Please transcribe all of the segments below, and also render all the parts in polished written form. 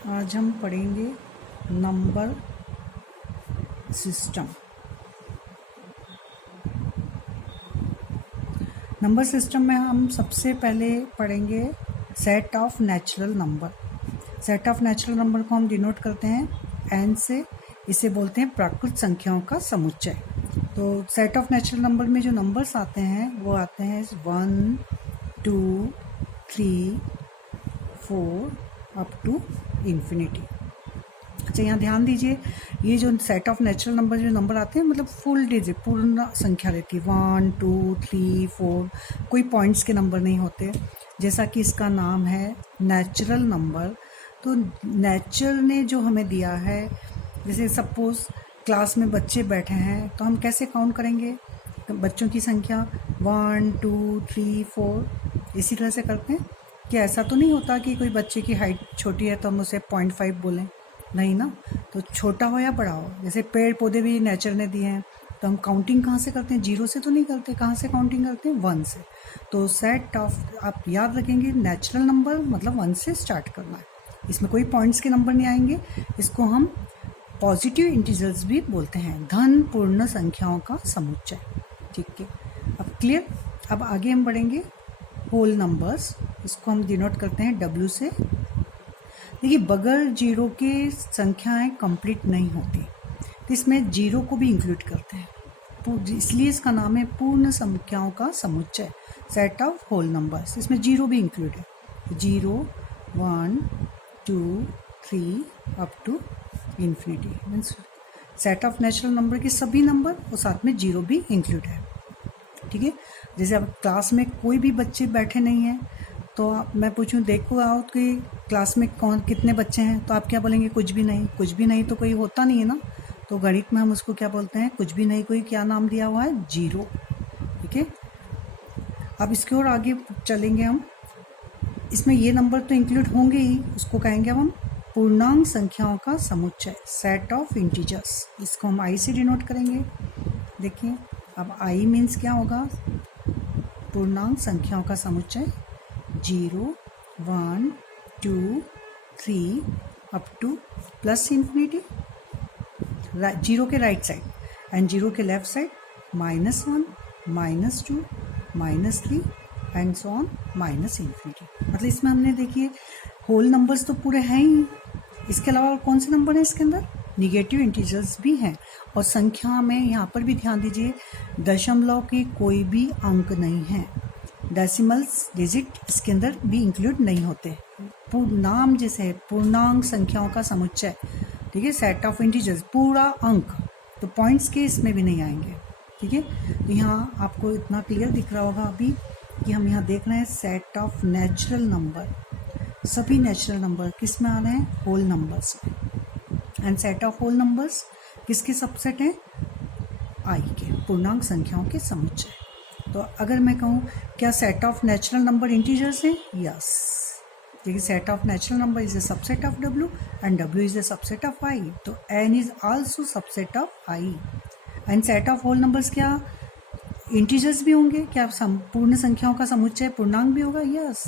आज हम पढ़ेंगे नंबर सिस्टम। नंबर सिस्टम में हम सबसे पहले पढ़ेंगे set of natural number. Set of natural number को हम डिनोट करते हैं एन से। इसे बोलते हैं प्राकृत संख्याओं का समुच्चय। तो सेट ऑफ नेचुरल नंबर में जो नंबर्स आते हैं वो आते हैं 1, 2, 3, 4 अप टू इन्फिनिटी। अच्छा, यहाँ ध्यान दीजिए, ये जो सेट ऑफ नेचुरल नंबर जो नंबर आते हैं मतलब फुल डिजिट पूर्ण संख्या रहती है, 1, 2, 3, 4, कोई पॉइंट्स के नंबर नहीं होते। जैसा कि इसका नाम है नेचुरल नंबर, तो नेचर ने जो हमें दिया है, जैसे सपोज क्लास में बच्चे बैठे हैं तो हम कैसे काउंट करेंगे बच्चों की संख्या 1, 2, 3, 4 इसी तरह से करते हैं। कि ऐसा तो नहीं होता कि कोई बच्चे की हाइट छोटी है तो हम उसे 0.5 बोलें, नहीं ना। तो छोटा हो या बड़ा हो, जैसे पेड़ पौधे भी नेचर ने दिए हैं, तो हम काउंटिंग कहाँ से करते हैं? 0 से तो नहीं करते, कहाँ से काउंटिंग करते हैं? 1 से। तो सेट ऑफ, आप याद रखेंगे, नेचुरल नंबर मतलब 1 से स्टार्ट करना है, इसमें कोई पॉइंट्स के नंबर नहीं आएंगे। इसको हम पॉजिटिव इंटीजर्स भी बोलते हैं, धन पूर्ण संख्याओं का समुच्चय। ठीक है, अब क्लियर। अब आगे हम बढ़ेंगे होल नंबर्स, इसको हम डिनोट करते हैं W से। देखिए, बगैर जीरो के संख्याएं कंप्लीट नहीं होती, तो इसमें जीरो को भी इंक्लूड करते हैं, इसलिए इसका नाम है पूर्ण संख्याओं का समुच्चय, सेट ऑफ होल नंबर्स। इसमें जीरो भी इंक्लूड है, 0, 1, 2, 3 up to infinity. Means set of natural number के सभी नंबर और साथ में जीरो भी इंक्लूड है। ठीक है, जैसे अब क्लास में कोई भी बच्चे बैठे नहीं हैं तो मैं पूछूं, देखो आओ कि क्लास में कौन कितने बच्चे हैं, तो आप क्या बोलेंगे? कुछ भी नहीं। कुछ भी नहीं तो कोई होता नहीं है ना, तो गणित में हम उसको क्या बोलते हैं? कुछ भी नहीं। कोई क्या नाम दिया हुआ है? जीरो। ठीक है, अब इसके और आगे चलेंगे हम। इसमें ये नंबर तो इंक्लूड होंगे ही, उसको कहेंगे हम पूर्णांक संख्याओं का समुच्चय, सेट ऑफ इंटीजर्स। इसको हम आई से डिनोट करेंगे। देखिए, अब आई मीन्स क्या होगा? पूर्णांक संख्याओं का समुच्चय, 0, 1, 2, 3 up two plus infinity. Zero के राइट साइड एंड जीरो के left side -1, -2, -3 and so on minus infinity. मतलब इसमें हमने देखिए होल नंबर्स तो पूरे हैं ही, इसके अलावा कौन से नंबर हैं इसके अंदर? निगेटिव इंटीजर्स भी हैं। और संख्या में यहाँ पर भी ध्यान दीजिए, दशमलव के कोई भी अंक नहीं है, डेसिमल्स डिजिट इसके अंदर भी इंक्लूड नहीं होते। नाम जैसे है पूर्णांक संख्याओं का समुच्चय, ठीक है, सेट ऑफ इंटीजर्स, पूरा अंक, तो पॉइंट्स के इसमें भी नहीं आएंगे। ठीक है, तो यहाँ आपको इतना क्लियर दिख रहा होगा अभी कि हम यहाँ देख रहे हैं सेट ऑफ नेचुरल नंबर। सभी नेचुरल नंबर किस में आ रहे हैं? होल नंबर्स में। And set of whole numbers किसके सबसेट हैं? आई के, पूर्णांक संख्याओं के समुच्चय। तो अगर मैं कहूँ क्या set of natural number integers हैं? यस। देखिए, set of natural number is a subset of W and W is a subset of I, तो N is also subset of I। And set of whole numbers क्या integers भी होंगे? क्या पूर्ण संख्याओं का समुच्चय पूर्णांक भी होगा? Yes,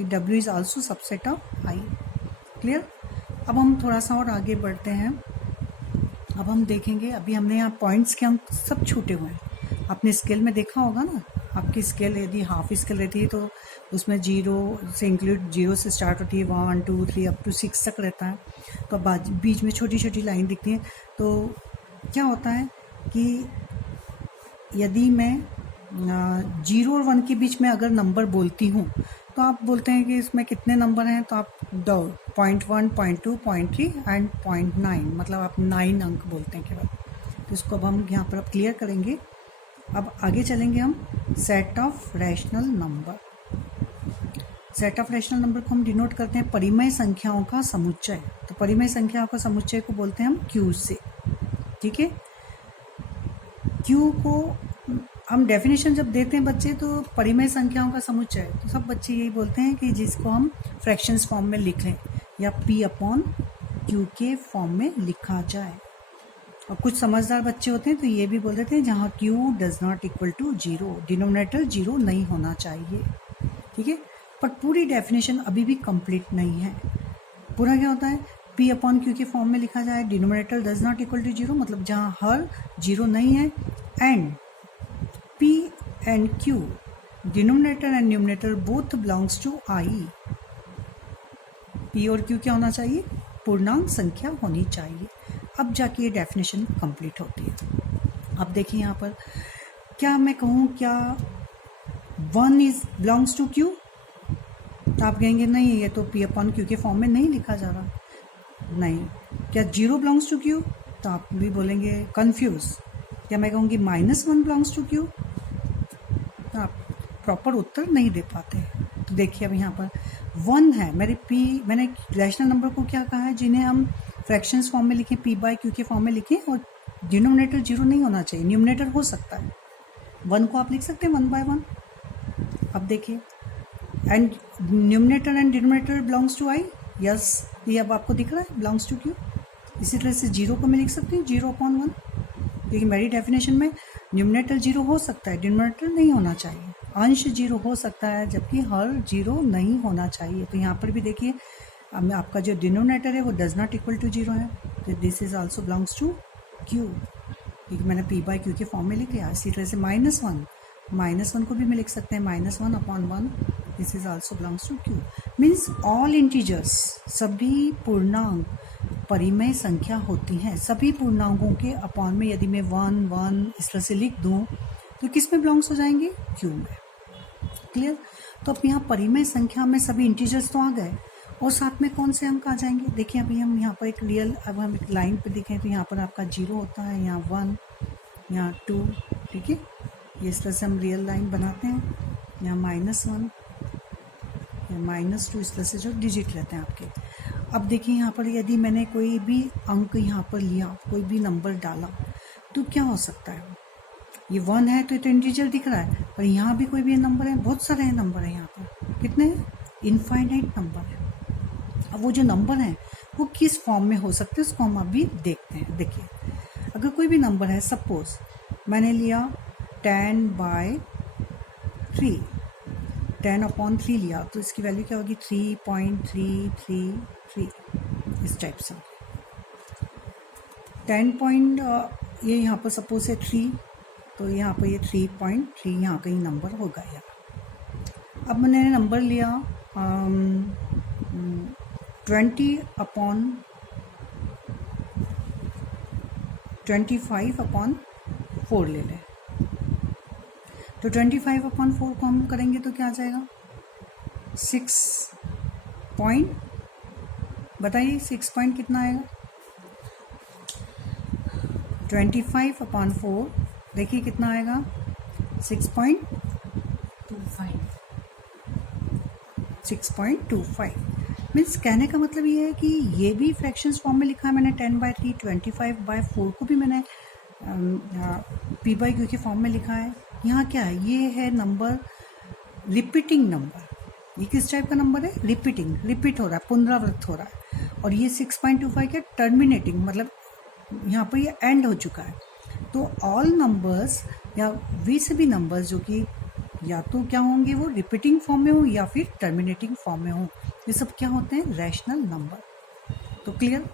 W is also subset of I। Clear. अब हम थोड़ा सा और आगे बढ़ते हैं। अब हम देखेंगे, अभी हमने यहाँ पॉइंट्स के अंक सब छूटे हुए हैं। आपने स्केल में देखा होगा ना, आपकी स्केल यदि हाफ स्केल रहती है तो उसमें 0 से इंक्लूड, 0 से स्टार्ट होती है, 1, 2, 3 अप टू 6 तक रहता है। तो बीच में छोटी छोटी लाइन दिखती है। तो क्या होता है कि यदि मैं 0 और 1 के बीच में अगर नंबर बोलती हूँ तो आप बोलते हैं कि इसमें कितने नंबर हैं, तो आप 0.1, 0.2, 0.3 एंड 0.9, मतलब आप 9 अंक बोलते हैं केवल। तो इसको अब हम यहाँ पर अब क्लियर करेंगे। अब आगे चलेंगे हम set of rational number. Set of rational number को हम डिनोट करते हैं परिमेय संख्याओं का समुच्चय। तो परिमेय संख्याओं का समुच्चय को बोलते हैं हम Q से। ठीक है, Q को हम डेफिनेशन जब देते हैं बच्चे, तो परिमेय संख्याओं का समुच्चय, तो सब बच्चे यही बोलते हैं कि जिसको हम फ्रैक्शंस फॉर्म में लिख लें या P/Q के फॉर्म में लिखा जाए। और कुछ समझदार बच्चे होते हैं तो ये भी बोल देते हैं जहाँ Q does not equal to 0, denominator 0 नहीं होना चाहिए। ठीक है, पर पूरी डेफिनेशन अभी भी कंप्लीट नहीं है। पूरा क्या होता है, p अपॉन क्यू के फॉर्म में लिखा जाए, denominator does not equal to zero, मतलब जहाँ हर जीरो नहीं है, and p and q denominator and numerator both belongs to i। p और q क्या होना चाहिए, पूर्णांक संख्या होनी चाहिए। अब जाके ये डेफिनेशन कंप्लीट होती है। अब देखिए यहाँ पर क्या मैं कहूँ, क्या 1 इज बिलोंग्स टू q, तो आप कहेंगे नहीं ये तो p अपॉन q के फॉर्म में नहीं लिखा जा रहा। नहीं, क्या 0 बिलोंग्स टू q, तो आप भी बोलेंगे कंफ्यूज। क्या मैं कहूँगी -1 बिलोंग्स टू q, तो आप प्रॉपर उत्तर नहीं दे पाते। तो देखिए अब यहाँ पर 1 है, मैंने रैशनल नंबर को क्या कहा है, जिन्हें हम फ्रैक्शंस फॉर्म में लिखें, p बाय q के फॉर्म में लिखें, और डिनोमिनेटर 0 नहीं होना चाहिए, न्यूमिनेटर हो सकता है। 1 को आप लिख सकते हैं 1 बाय 1। अब देखिए, and numerator and denominator belongs to i, yes, ये अब आपको दिख रहा है बिलोंग्स टू q। इसी तरह से 0 को मैं लिख सकती हूँ 0 अपॉन 1, क्योंकि मेरी डेफिनेशन में न्यूमिनेटर 0 हो सकता है, डिनोमिनेटर नहीं होना चाहिए। अंश 0 हो सकता है जबकि हर 0 नहीं होना चाहिए। तो यहाँ पर भी देखिए आपका जो डिनोमिनेटर है वो डज नॉट इक्वल टू 0 है, तो this is also belongs to q, क्योंकि मैंने p बाय q के फॉर्म में लिख लिया। इसी तरह से -1 को भी मैं लिख सकते हैं -1 upon 1, this is also belongs to q। Means all integers, सभी पूर्णांक परिमेय संख्या होती हैं। सभी पूर्णांकों के अपॉन में यदि मैं 1 इस तरह से लिख दूँ तो किस में बिलोंग्स हो जाएंगे, q में। क्लियर। तो अब यहाँ परिमेय संख्या में सभी इंटीजर्स तो आ गए, और साथ में कौन से अंक आ जाएंगे। देखिए अभी हम यहाँ पर एक रियल, अब हम एक लाइन पे देखें तो यहाँ पर आपका 0 होता है, यहाँ 1, यहाँ 2, ठीक है। ये इस तरह से हम रियल लाइन बनाते हैं, यहाँ -1, यहाँ -2, इस तरह से जो डिजिट लेते हैं आपके। अब देखिए यहाँ पर यदि मैंने कोई भी अंक यहाँ पर लिया, कोई भी नंबर डाला, तो क्या हो सकता है, ये 1 है तो ये तो इंटीजर दिख रहा है, पर यहाँ भी कोई भी नंबर है, बहुत सारे नंबर हैं यहाँ पर, कितने हैं, इनफाइनाइट नंबर है। अब वो जो नंबर हैं वो किस फॉर्म में हो सकते हैं उसको हम अभी देखते हैं। देखिए अगर कोई भी नंबर है, सपोज मैंने लिया 10/3, 10 अपॉन 3 लिया, तो इसकी वैल्यू क्या होगी, 3.333, इस टाइप से। 10 ये यहाँ पर सपोज है 3, तो यहाँ पर ये 3.3 यहाँ कहीं नंबर होगा यार। अब मैंने नंबर लिया 25/4 ले लें, तो 25/4 को हम करेंगे तो क्या आ जाएगा, 6 पॉइंट, बताइए 6 पॉइंट कितना आएगा, 25/4 देखिए कितना आएगा, 6.25। मीन्स कहने का मतलब ये है कि ये भी फ्रैक्शंस फॉर्म में लिखा है मैंने 10/3, 25/4 को भी मैंने p बाई क्यू के फॉर्म में लिखा है। यहाँ क्या है, ये है नंबर रिपीटिंग नंबर। ये किस टाइप का नंबर है, रिपीट हो रहा है, पुनरावृत्त हो रहा है। और ये 6.25 क्या, टर्मिनेटिंग, मतलब यहाँ पर ये एंड हो चुका है। तो ऑल नंबर्स या वे सभी नंबर्स जो कि या तो क्या होंगे, वो रिपीटिंग फॉर्म में हो या फिर टर्मिनेटिंग फॉर्म में हो, ये सब क्या होते हैं, रैशनल नंबर। तो क्लियर,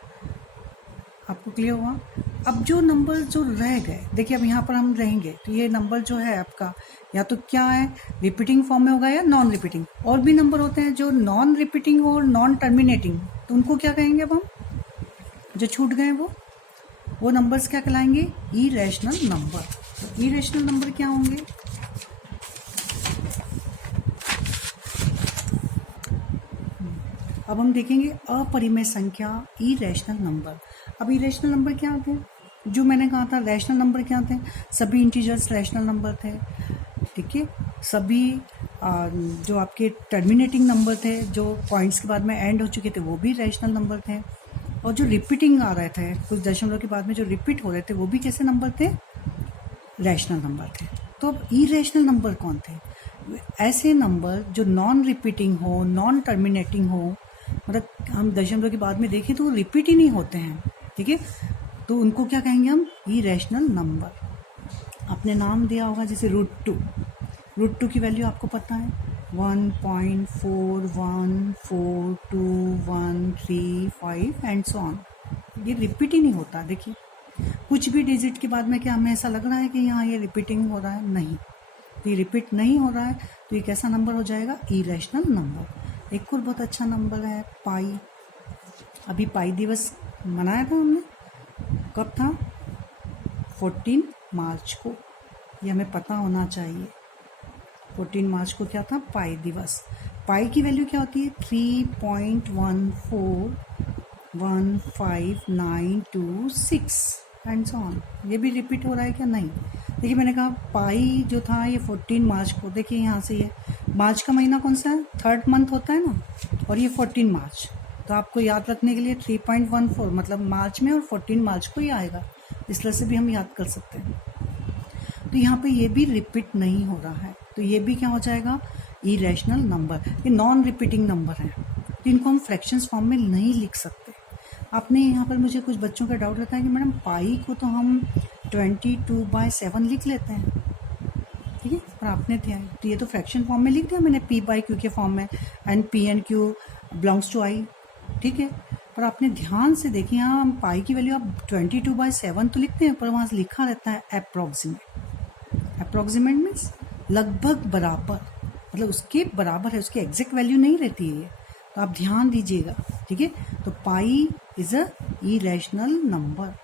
आपको क्लियर हुआ। अब जो नंबर जो रह गए, देखिए अब यहाँ पर हम रहेंगे तो ये नंबर जो है आपका या तो क्या है, रिपीटिंग फॉर्म में होगा या नॉन रिपीटिंग। और भी नंबर होते हैं जो नॉन रिपीटिंग और नॉन टर्मिनेटिंग, तो उनको क्या कहेंगे अब हम, जो छूट गए वो नंबर्स क्या कहलाएंगे, इरेशनल नंबर। इरेशनल नंबर क्या होंगे, अब हम देखेंगे अपरिमेय संख्या, इरेशनल नंबर। अब इरेशनल नंबर क्या होते हैं, जो मैंने कहा था रैशनल नंबर क्या होते हैं, सभी इंटीजर्स रैशनल नंबर थे, ठीक है। सभी जो आपके टर्मिनेटिंग नंबर थे, जो पॉइंट्स के बाद में एंड हो चुके थे, वो भी रैशनल नंबर थे। और जो रिपीटिंग आ रहे थे, कुछ दशमलव के बाद में जो रिपीट हो रहे थे, वो भी कैसे नंबर थे, रैशनल नंबर थे। तो अब इरेशनल नंबर कौन थे, ऐसे नंबर जो नॉन रिपीटिंग हो, नॉन टर्मिनेटिंग हो, मतलब हम दशमलव के बाद में देखें तो वो रिपीट ही नहीं होते हैं, ठीक है। तो उनको क्या कहेंगे हम, इरेशनल नंबर। आपने नाम दिया होगा जैसे √2 की वैल्यू आपको पता है, 1.414213 एंड सो ऑन। ये रिपीट ही नहीं होता। देखिए कुछ भी डिजिट के बाद में क्या हमें ऐसा लग रहा है कि यहाँ ये रिपीटिंग हो रहा है? नहीं, तो ये रिपीट नहीं हो रहा है, तो ये कैसा नंबर हो जाएगा? Irrational number. एक और बहुत अच्छा नंबर है पाई। अभी पाई दिवस मनाया था हमने, कब था? 14 मार्च को। ये हमें पता होना चाहिए। 14 मार्च को क्या था? पाई दिवस। पाई की वैल्यू क्या होती है? 3.1415926 एंड सो ऑन। ये भी रिपीट हो रहा है क्या? नहीं। देखिए मैंने कहा पाई जो था ये 14 मार्च को, देखिए यहाँ से ये मार्च का महीना कौन सा है? 3rd मंथ होता है ना, और ये 14 मार्च। तो आपको याद रखने के लिए 3.14 मतलब मार्च में और 14 मार्च को ही आएगा, इस तरह से भी हम याद कर सकते हैं। तो यहाँ पे ये भी रिपीट नहीं हो रहा है, तो ये भी क्या हो जाएगा? Irrational number. ये नॉन रिपीटिंग नंबर है, तो इनको हम फ्रैक्शंस फॉर्म में नहीं लिख सकते। आपने यहाँ पर मुझे कुछ बच्चों का डाउट रहता है कि मैडम पाई को तो हम 22/7 लिख लेते हैं, ठीक है, पर आपने दिया तो ये तो फ्रैक्शन फॉर्म में लिख दिया मैंने P/Q के फॉर्म में, and P and Q belongs to I, ठीक है। पर आपने ध्यान से देखिए यहाँ हम पाई की वैल्यू आप 22/7 तो लिखते हैं, पर वहाँ लिखा रहता है अप्रोक्सीमेट। अप्रोक्सीमेट मीन्स लगभग बराबर, मतलब उसके बराबर है, उसकी एग्जैक्ट वैल्यू नहीं रहती है, तो आप ध्यान दीजिएगा, ठीक है। तो pi is a irrational number,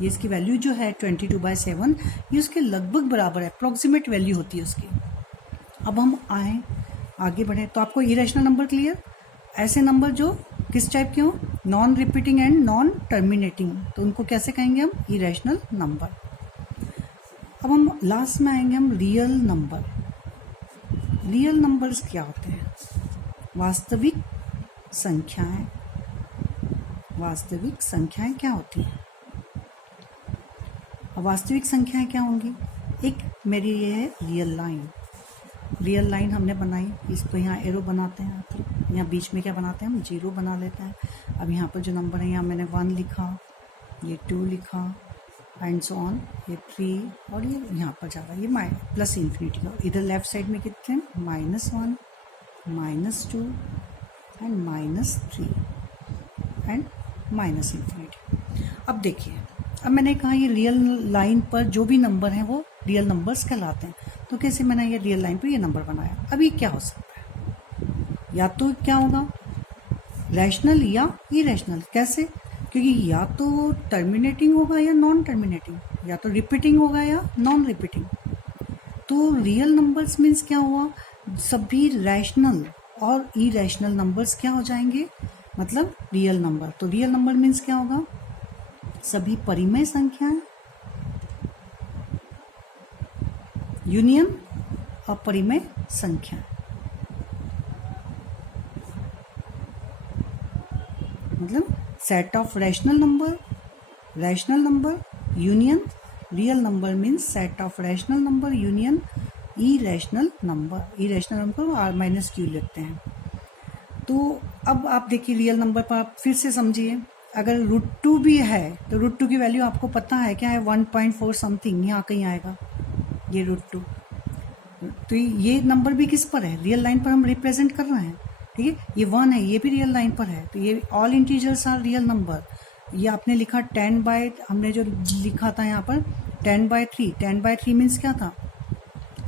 ये इसकी वैल्यू जो है 22/7 ये उसके लगभग बराबर है, अप्रोक्सीमेट वैल्यू होती है उसकी। अब हम आए आगे बढ़े, तो आपको इरेशनल नंबर क्लियर? ऐसे नंबर जो किस टाइप के हों? Non repeating and non terminating, तो उनको कैसे कहेंगे हम? Irrational number. अब हम लास्ट में आएंगे हम रियल नंबर। रियल नंबर्स क्या होते हैं? वास्तविक संख्याएं। वास्तविक संख्याएं क्या होती हैं? वास्तविक संख्याएं क्या होंगी? एक मेरी ये है रियल लाइन। रियल लाइन हमने बनाई, इसको यहाँ एरो बनाते हैं, तो यहाँ बीच में क्या बनाते हैं हम? 0 बना लेते हैं। अब यहाँ पर जो नंबर है यहाँ मैंने 1 लिखा, ये 2 लिखा एंड सो ऑन, ये 3 और ये यहाँ पर जा रहा है, ये प्लस इन्फिनिटी का। इधर लेफ्ट साइड में कितने? -1 -2 एंड -3 एंड -इन्फिनिटी। अब देखिए, अब मैंने कहा ये रियल लाइन पर जो भी नंबर हैं वो रियल नंबर्स कहलाते हैं, तो कैसे मैंने ये रियल लाइन पर ये नंबर बनाया? अब ये क्या हो सकता है? या तो क्या होगा? रैशनल या इरेशनल। कैसे? क्योंकि या तो टर्मिनेटिंग होगा या नॉन टर्मिनेटिंग, या तो रिपीटिंग होगा या नॉन रिपीटिंग। तो रियल नंबर्स मीन्स क्या हुआ? सभी रैशनल और इरेशनल नंबर्स क्या हो जाएंगे? मतलब रियल नंबर। तो रियल नंबर मीन्स क्या होगा? सभी परिमेय संख्याएं यूनियन अपरिमेय संख्या, मतलब set of rational number union real number means set of rational number union irrational number. Irrational number को R-Q लिखते हैं। तो अब आप देखिए रियल नंबर पर आप फिर से समझिए, अगर √2 भी है तो √2 की वैल्यू आपको पता है क्या है? 1.4 समथिंग यहाँ कहीं आएगा ये √2। तो ये नंबर भी किस पर है? रियल लाइन पर हम रिप्रेजेंट कर रहे हैं, ठीक है। ये 1 है, ये भी रियल लाइन पर है, तो ये all integers are real number. ये आपने लिखा 10 हमने जो लिखा था यहाँ पर 10/3। 10/3 मीन्स क्या था?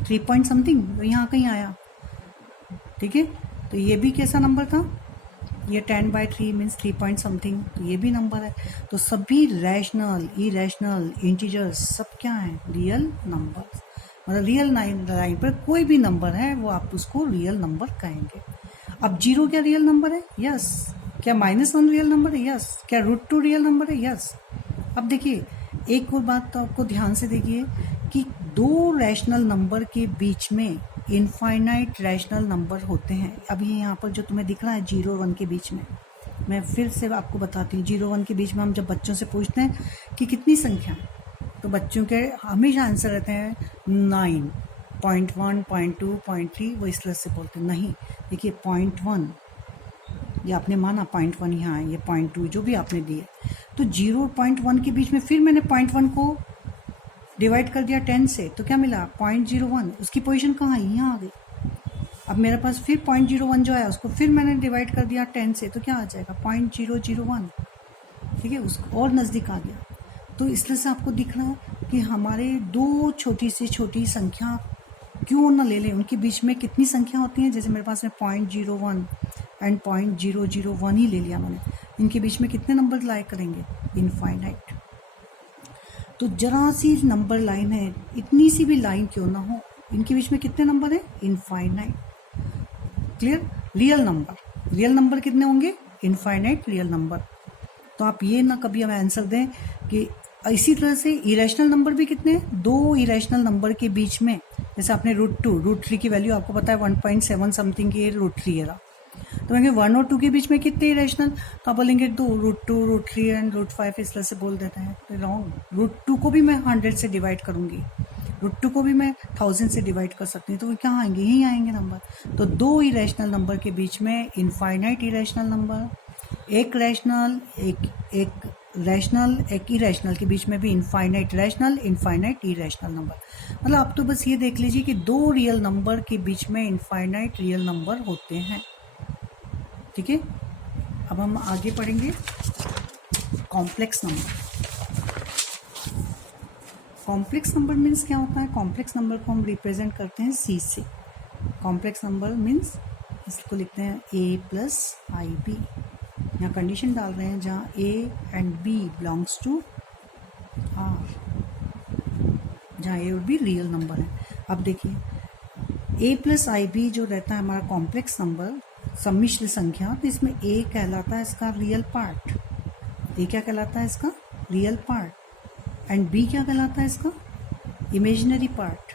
3 पॉइंट समथिंग, तो यहाँ कहीं आया, ठीक है। तो ये भी कैसा नंबर था? ये 10/3 मीन्स 3 पॉइंट समथिंग, तो ये भी नंबर है। तो सभी रैशनल इरेशनल इंटीजर्स सब क्या है? Real number. मतलब रियल लाइन पर कोई भी नंबर है वो आप उसको रियल नंबर कहेंगे। अब 0 क्या रियल नंबर है? यस। क्या -1 रियल नंबर है? यस। क्या √2 रियल नंबर है? यस। अब देखिए एक और बात तो आपको ध्यान से देखिए कि दो रैशनल नंबर के बीच में इनफाइनाइट रैशनल नंबर होते हैं। अभी यहाँ पर जो तुम्हें दिख रहा है 0 और 1 के बीच में, मैं फिर से आपको बताती हूँ। 0 1 के बीच में हम जब बच्चों से पूछते हैं कि कितनी संख्या है, तो बच्चों के हमेशा आंसर रहते हैं 9, 0.1, 0.2, 0.3, वो इस तरह से बोलते हैं। नहीं, देखिए 0.1 ये आपने माना, 0.1 यहाँ है, ये 0.2 जो भी आपने दिए, तो 0 और 0.1 के बीच में फिर मैंने 0.1 को डिवाइड कर दिया 10 से, तो क्या मिला? 0.01। उसकी पोजीशन कहाँ है? यहाँ आ गई। अब मेरे पास फिर 0.01 जो है उसको फिर मैंने डिवाइड कर दिया 10 से, तो क्या आ जाएगा 0.001, ठीक है, उसको और नज़दीक आ गया। तो इसलिए से आपको दिख रहा है कि हमारे दो छोटी से छोटी संख्या क्यों ना ले लें, उनके बीच में कितनी संख्या होती हैं। जैसे मेरे पास में 0.01 एंड 0.001 ही ले लिया मैंने, इनके बीच में कितने नंबर लाए करेंगे, इनफाइनाइट। तो जरा सी नंबर लाइन है, इतनी सी भी लाइन क्यों ना हो, इनके बीच में कितने नंबर है, इनफाइनाइट। क्लियर। रियल नंबर कितने होंगे, इनफाइनाइट रियल नंबर। तो आप ये ना कभी हमें आंसर दें कि इसी तरह से इरेशनल नंबर भी कितने हैं, दो इरेशनल नंबर के बीच में, जैसे आपने √3 की वैल्यू आपको पता है 1.7 समथिंग की √3 है, तो कहेंगे 1 और 2 के बीच में कितने इरेशनल, तो आप बोलेंगे दो, √2 √3 एंड √5 इस तरह से बोल देते हैं, तो रॉन्ग। √2 को भी मैं 100 से डिवाइड करूंगी, √2 को भी मैं 1000 से डिवाइड कर सकती हूँ, तो वो क्या आएंगे, यही आएंगे नंबर। तो दो इरेशनल नंबर के बीच में इनफाइनाइट इरेशनल नंबर, एक रैशनल एक रैशनल एक इरेशनल के बीच में भी infinite rational infinite irrational number. मतलब आप तो बस ये देख लीजिए कि दो रियल नंबर के बीच में इनफाइनाइट रियल नंबर होते हैं, ठीक है। अब हम आगे पढ़ेंगे complex number. Complex number means क्या होता है, कॉम्प्लेक्स नंबर को हम रिप्रेजेंट करते हैं C से। कॉम्प्लेक्स नंबर मीन्स इसको लिखते हैं A + IB, यहाँ कंडीशन डाल रहे हैं जहाँ A and B belongs to R, जहाँ A और B रियल नंबर है। अब देखिए A + IB जो रहता है हमारा कॉम्प्लेक्स नंबर, सम्मिश्र संख्या, तो इसमें A कहलाता है इसका रियल पार्ट, A क्या कहलाता है इसका रियल पार्ट, एंड B क्या कहलाता है इसका इमेजिनरी पार्ट।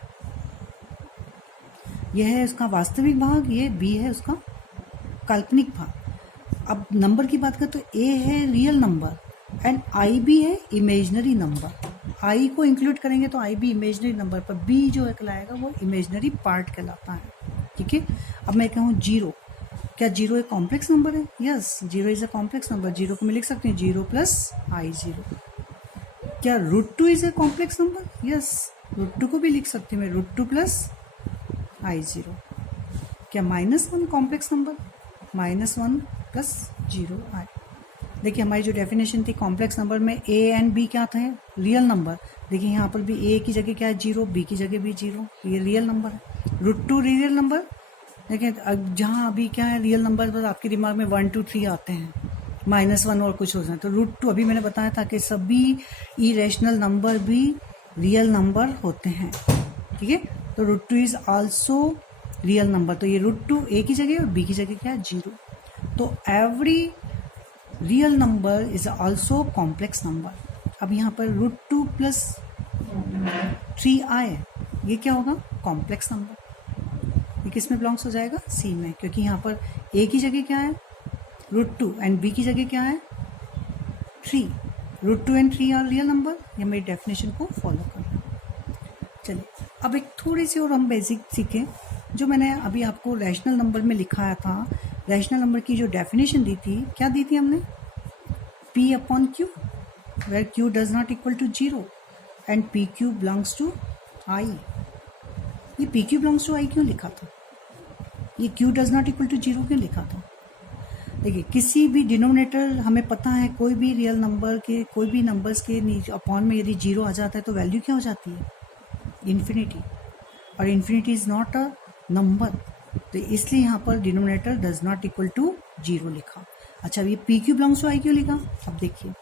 यह है उसका वास्तविक भाग, ये B है उसका काल्पनिक भाग। अब नंबर की बात करें तो A है रियल नंबर एंड IB है इमेजिनरी नंबर। I को इंक्लूड करेंगे तो IB इमेजिनरी नंबर, पर B जो है कहलाएगा वो इमेजिनरी पार्ट कहलाता है, ठीक है। अब मैं कहूँ 0, क्या 0 एक कॉम्प्लेक्स नंबर है, yes 0 is a complex number. 0 को मैं लिख सकती हूँ 0 + I0। क्या √2 is a complex number, yes √2 को भी लिख सकती हूँ मैं √2 + I0। क्या -1 कॉम्प्लेक्स नंबर, -1 + 0I। देखिए हमारी जो डेफिनेशन थी कॉम्प्लेक्स नंबर में A एंड B क्या थे, रियल नंबर। देखिए यहाँ पर भी A की जगह क्या है 0, B की जगह भी 0, ये रियल नंबर है। √2 रियल नंबर, देखिए जहाँ अभी क्या है रियल नंबर, तो आपके दिमाग में 1 2 3 आते हैं, -1 और कुछ हो जाए, तो √2 अभी मैंने बताया था कि सभी इरेशनल नंबर भी रियल नंबर होते हैं, ठीक है। तो √2 इज आल्सो रियल नंबर, तो ये √2 A की जगह और B की जगह क्या है 0। तो every real number is also complex number. अब यहाँ पर √2 + 3I, ये क्या होगा कॉम्प्लेक्स नंबर, ये किस में बिलोंग्स हो जाएगा, C में, क्योंकि यहाँ पर A की जगह क्या है √2 एंड B की जगह क्या है 3। √2 एंड 3 आर रियल नंबर, ये मेरी डेफिनेशन को फॉलो करना। चलिए अब एक थोड़ी सी और हम बेसिक सीखें, जो मैंने अभी आपको रैशनल नंबर में लिखाया था। रैशनल नंबर की जो डेफिनेशन दी थी, क्या दी थी हमने, P/Q, where Q does not equal to 0 and PQ belongs to I। ये PQ बिलोंग्स टू I क्यों लिखा था, ये Q does not equal to 0 क्यों लिखा था। देखिए किसी भी डिनोमिनेटर, हमें पता है कोई भी रियल नंबर के, कोई भी नंबर्स के अपॉन में यदि 0 आ जाता है तो वैल्यू क्या हो जाती है, इन्फिनिटी, और infinity is not a number, तो इसलिए यहाँ पर denominator does not equal to 0 लिखा। अच्छा ये PQ बिलोंग्स टू I क्यों लिखा, अब देखिए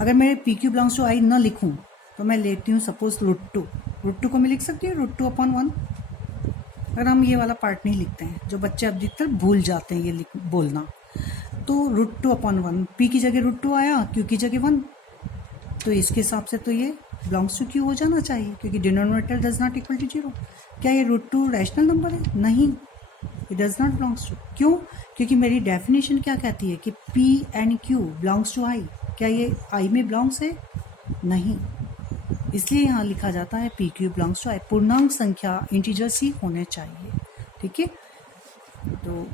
अगर मैं PQ बिलोंग्स टू I न लिखूँ तो मैं लेती हूँ सपोज √2 को मैं लिख सकती हूँ √2/1। अगर हम ये वाला पार्ट नहीं लिखते हैं, जो बच्चे अधिकतर भूल जाते हैं ये बोलना, तो √2/1, P की जगह √2 आया, Q की जगह 1, तो इसके हिसाब से तो ये बिलोंग्स टू Q हो जाना चाहिए, क्योंकि denominator does not equal to 0। क्या ये √2 रैशनल नंबर है, नहीं, it does not belongs to, क्यों, क्योंकि मेरी डेफिनेशन क्या कहती है कि P and Q belongs to I। क्या ये I में बिलोंग्स है, नहीं, इसलिए यहाँ लिखा जाता है PQ बिलोंग्स टू I। पूर्णांक संख्या इंटीजर्स ही होने चाहिए, ठीक है। तो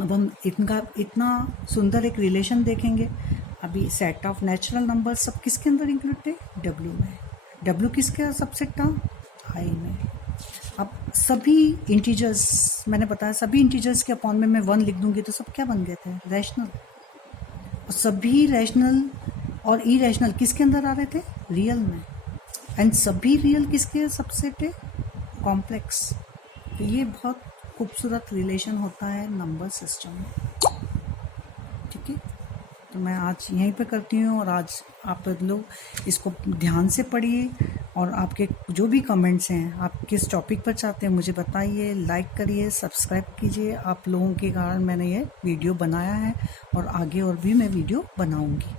अब हम इतना सुंदर एक रिलेशन देखेंगे। अभी सेट ऑफ नेचुरल नंबर सब किसके अंदर इंक्लूड थे, W में। W किसका सबसेट था, I में। अब सभी इंटीजर्स, मैंने बताया सभी इंटीजर्स के अपॉन में मैं 1 लिख दूंगी तो सब क्या बन गए थे? रैशनल। और सभी रैशनल और इरेशनल किसके अंदर आ रहे थे? रियल में। एंड सभी रियल किसके सबसेट है? कॉम्प्लेक्स। तो ये बहुत खूबसूरत रिलेशन होता है नंबर सिस्टम में। ठीक है, तो मैं आज यहीं पे करती हूँ और आज आप लोग इसको ध्यान से पढ़िए और आपके जो भी कमेंट्स हैं, आप किस टॉपिक पर चाहते हैं मुझे बताइए, लाइक करिए, सब्सक्राइब कीजिए। आप लोगों के कारण मैंने ये वीडियो बनाया है और आगे और भी मैं वीडियो बनाऊंगी।